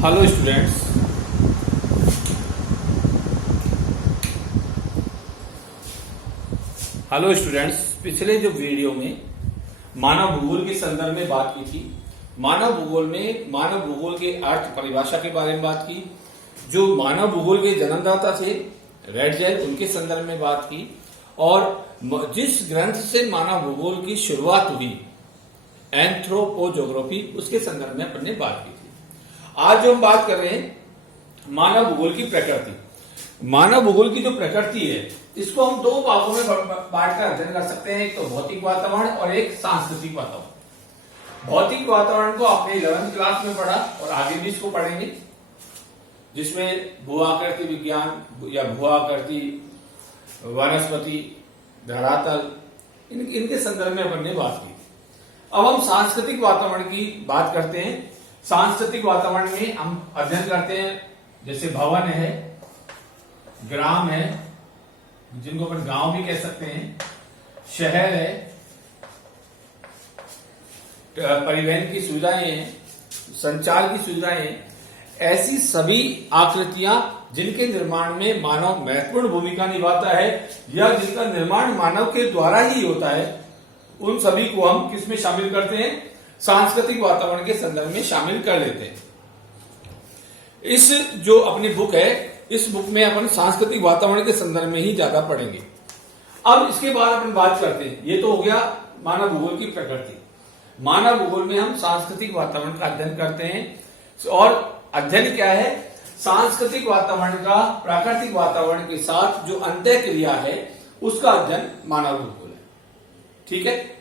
Hello students. पिछले जो video में मानव भूगोल के संदर्भ में बात की थी। मानव भूगोल में मानव भूगोल के अर्थ परिभाषा के बारे में बात की। जो मानव भूगोल के जन्मदाता थे रेडजेल, उनके संदर्भ में बात की। और जिस ग्रंथ से मानव भूगोल की शुरुआत हुई एंथ्रोपोजोग्राफी, उसके संदर्भ में अपन ने बात की थी। आज जो हम बात कर रहे हैं मानव भूगोल की प्रकृति। मानव भूगोल की जो प्रकृति है इसको हम दो भागों में बांटकर अध्ययन कर सकते हैं, एक तो भौतिक वातावरण और एक सांस्कृतिक वातावरण। भौतिक वातावरण को आपने 11वीं क्लास में पढ़ा और आगे भी इसको पढ़ेंगे, जिसमें भू आकृति विज्ञान या भू आकृति, वनस्पति, धरातल, इनके संदर्भ में अपन ने बात की। अब हम सांस्कृतिक वातावरण की बात करते हैं। सांस्कृतिक वातावरण में हम अध्ययन करते हैं जैसे भवन है, ग्राम है, जिनको अपन गांव भी कह सकते हैं, शहर है, परिवहन की सुविधाएं हैं, संचार की सुविधाएं हैं। ऐसी सभी आकृतियां जिनके निर्माण में मानव महत्वपूर्ण भूमिका निभाता है या जिनका निर्माण मानव के द्वारा ही होता है, उन सभी को हम किसमें शामिल करते हैं? सांस्कृतिक वातावरण के संदर्भ में शामिल कर लेते हैं। इस जो अपनी बुक है, इस बुक में अपन सांस्कृतिक वातावरण के संदर्भ में ही ज्यादा पढ़ेंगे। अब इसके बाद अपन बात करते हैं, ये तो हो गया मानव भूगोल की प्रकृति। मानव भूगोल में हम सांस्कृतिक वातावरण का अध्ययन करते हैं। और अध्ययन क्या है? सांस्कृतिक वातावरण का प्राकृतिक वातावरण के साथ जो अंतः क्रिया है उसका अध्ययन मानव भूगोल है। ठीक है।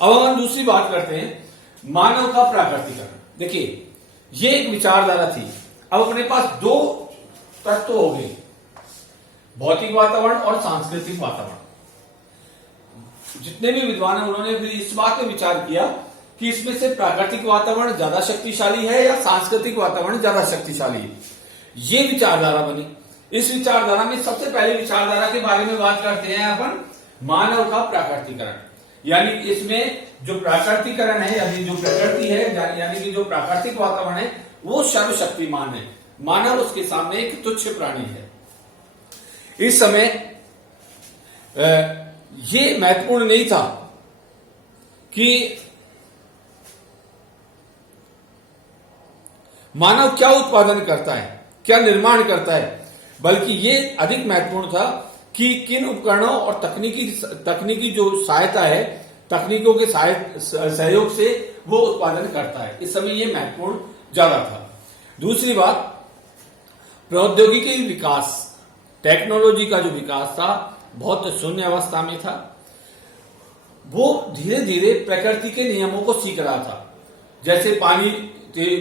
अब हम दूसरी बात करते हैं, मानव का प्राकृतिकरण। देखिए, ये एक विचारधारा थी। अब अपने पास दो तत्व हो गए, भौतिक वातावरण और सांस्कृतिक वातावरण। जितने भी विद्वान हैं उन्होंने फिर इस बात पे विचार किया कि इसमें से प्राकृतिक वातावरण ज्यादा शक्तिशाली है या सांस्कृतिक वातावरण ज्यादा शक्तिशाली है। ये विचारधारा बनी। इस विचारधारा में सबसे पहले विचारधारा के बारे में बात करते हैं अपन, मानव का प्राकृतिकरण। यानी इसमें जो प्राकृतिकरण है, यानी जो प्रकृति है, यानी कि जो प्राकृतिक वातावरण है वो सर्वशक्तिमान है। मानव उसके सामने एक तुच्छ प्राणी है। इस समय ये महत्वपूर्ण नहीं था कि मानव क्या उत्पादन करता है, क्या निर्माण करता है, बल्कि ये अधिक महत्वपूर्ण था कि किन उपकरणों और तकनीकी जो सहायता है, तकनीकों के सहयोग से वो उत्पादन करता है। इस समय ये महत्वपूर्ण ज्यादा था। दूसरी बात, प्रौद्योगिकी विकास, टेक्नोलॉजी का जो विकास था बहुत शून्य अवस्था में था। वो धीरे धीरे प्रकृति के नियमों को सीख रहा था। जैसे पानी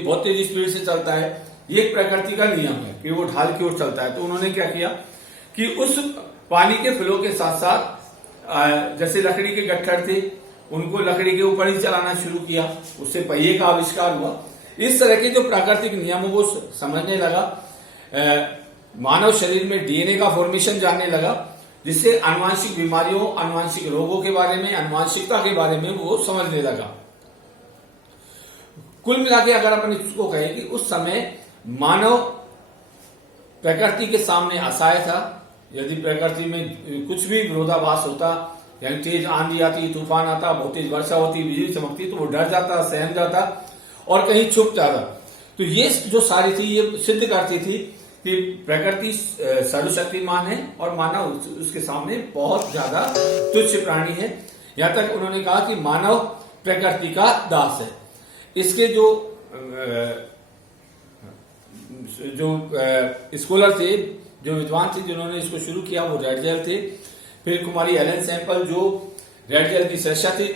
बहुत तेज स्पीड से चलता है, ये एक प्रकृति का नियम है कि वो ढाल की ओर चलता है। तो उन्होंने क्या किया कि उस पानी के फ्लो के साथ साथ जैसे लकड़ी के गट्ठर थे उनको लकड़ी के ऊपर ही चलाना शुरू किया। उससे पहिए का आविष्कार हुआ। इस तरह के जो प्राकृतिक नियमों को समझने लगा, मानव शरीर में डीएनए का फॉर्मेशन जानने लगा, जिससे आनुवांशिक बीमारियों, आनुवांशिक रोगों के बारे में, आनुवांशिकता के बारे में वो समझने लगा। कुल मिला के अगर अपन इसको कहें कि उस समय मानव प्रकृति के सामने असहाय था। यदि प्रकृति में कुछ भी विरोधाभास होता, यानी तेज आंधी आती, तूफान आता, बहुत तेज वर्षा होती, बिजली चमकती, तो वो डर जाता, सहम जाता और कहीं छुप जाता। तो ये जो सारी थी ये सिद्ध करती थी कि प्रकृति सर्वशक्तिमान है और मानव उसके सामने बहुत ज्यादा तुच्छ प्राणी है। यहां तक उन्होंने कहा कि मानव प्रकृति का दास है। इसके जो स्कॉलर थे, जो विद्वान थे जिन्होंने इसको शुरू किया, वो रेडजेल थे। फिर कुमारी एलन सैंपल जो रेडजेल की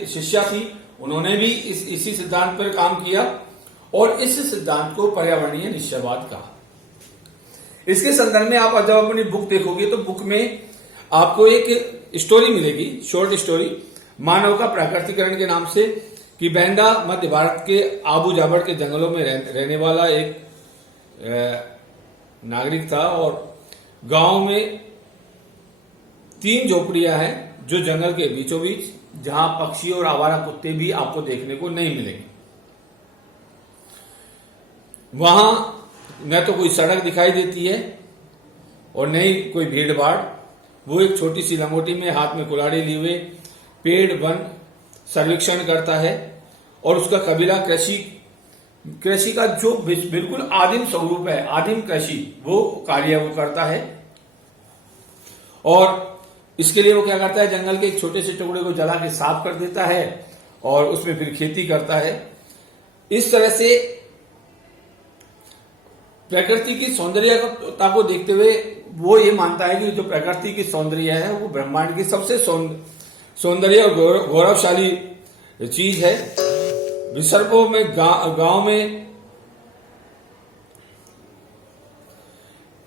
शिष्या थी, उन्होंने भी इसी सिद्धांत पर काम किया और इस सिद्धांत को पर्यावरणीय निश्चयवाद कहा। इसके संदर्भ में आप जब अपनी बुक देखोगे तो बुक में आपको एक स्टोरी मिलेगी, शॉर्ट स्टोरी, मानव का प्राकृतिकरण के नाम से, कि बैंदा मध्य भारत के आबू जाबर के जंगलों में रहने वाला एक नागरिक था और गांव में 3 झोपड़ियां हैं जो जंगल के बीचों बीच, जहां पक्षी और आवारा कुत्ते भी आपको देखने को नहीं मिलेंगे। वहां न तो कोई सड़क दिखाई देती है और न ही कोई भीड़ भाड़। वो एक छोटी सी लंगोटी में हाथ में कुल्हाड़ी लिए हुए पेड़ वन सर्वेक्षण करता है और उसका कबीला कृषि का जो बिल्कुल आदिम स्वरूप है, आदिम कृषि वो कार्य वो करता है। और इसके लिए वो क्या करता है, जंगल के एक छोटे से टुकड़े को जला के साफ कर देता है और उसमें फिर खेती करता है। इस तरह से प्रकृति की सौंदर्यता को देखते हुए वो ये मानता है कि जो प्रकृति की सौंदर्य है वो ब्रह्मांड की सबसे सौंदर्य और गौरवशाली चीज है। विसर्गों में गांव में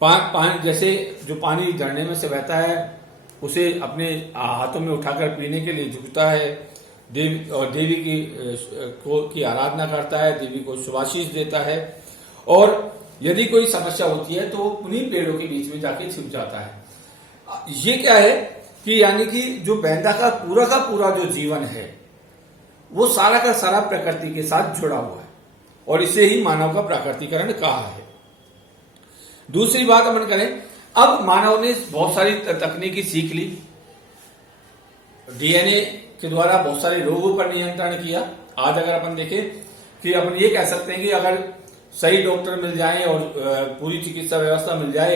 पानी, जैसे जो पानी झरने में से बहता है उसे अपने हाथों में उठाकर पीने के लिए झुकता है, देवी की आराधना करता है, देवी को शुभाशीष देता है। और यदि कोई समस्या होती है तो वो उन्हीं पेड़ों के बीच में जाके छिप जाता है। ये क्या है कि यानी कि जो बैंदा का पूरा जो जीवन है वो सारा का सारा प्रकृति के साथ जुड़ा हुआ है और इसे ही मानव का प्राकृतिकरण कहा है। दूसरी बात अपन करें, अब मानव ने बहुत सारी तकनीकी सीख ली, डीएनए के द्वारा बहुत सारे रोगों पर नियंत्रण किया। आज अगर अपन देखें कि अपन ये कह सकते हैं कि अगर सही डॉक्टर मिल जाए और पूरी चिकित्सा व्यवस्था मिल जाए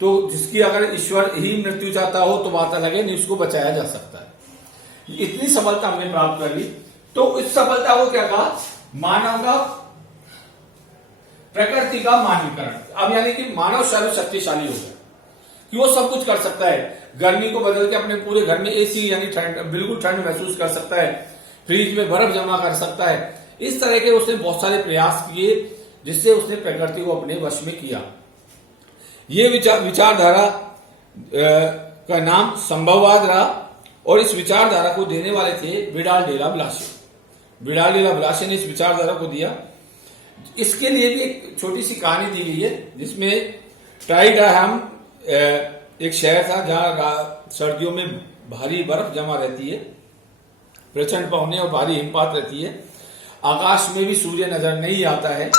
तो जिसकी अगर ईश्वर ही मृत्यु चाहता हो तो बात अलग है, नहीं उसको बचाया जा सकता है। इतनी सफलता हमने प्राप्त कर ली। तो इस सफलता को क्या कहा, मानव का प्रकृति का मानवीकरण। अब यानी कि मानव सर्वशक्तिशाली हो गया कि वो सब कुछ कर सकता है। गर्मी को बदल के अपने पूरे घर में एसी यानी ठंड, बिल्कुल ठंड महसूस कर सकता है, फ्रिज में बर्फ जमा कर सकता है। इस तरह के उसने बहुत सारे प्रयास किए जिससे उसने प्रकृति को अपने वश में किया। ये विचारधारा का नाम संभववाद रहा और इस विचारधारा को देने वाले थे विडाल डेला ब्लासे। विडाल डेला ब्लासे ने इस विचारधारा को दिया। इसके लिए भी एक छोटी सी कहानी दी गई है जिसमें ट्राइडाहम एक शहर था जहां सर्दियों में भारी बर्फ जमा रहती है, प्रचंड पवने और भारी हिमपात रहती है, आकाश में भी सूर्य नजर नहीं आता है।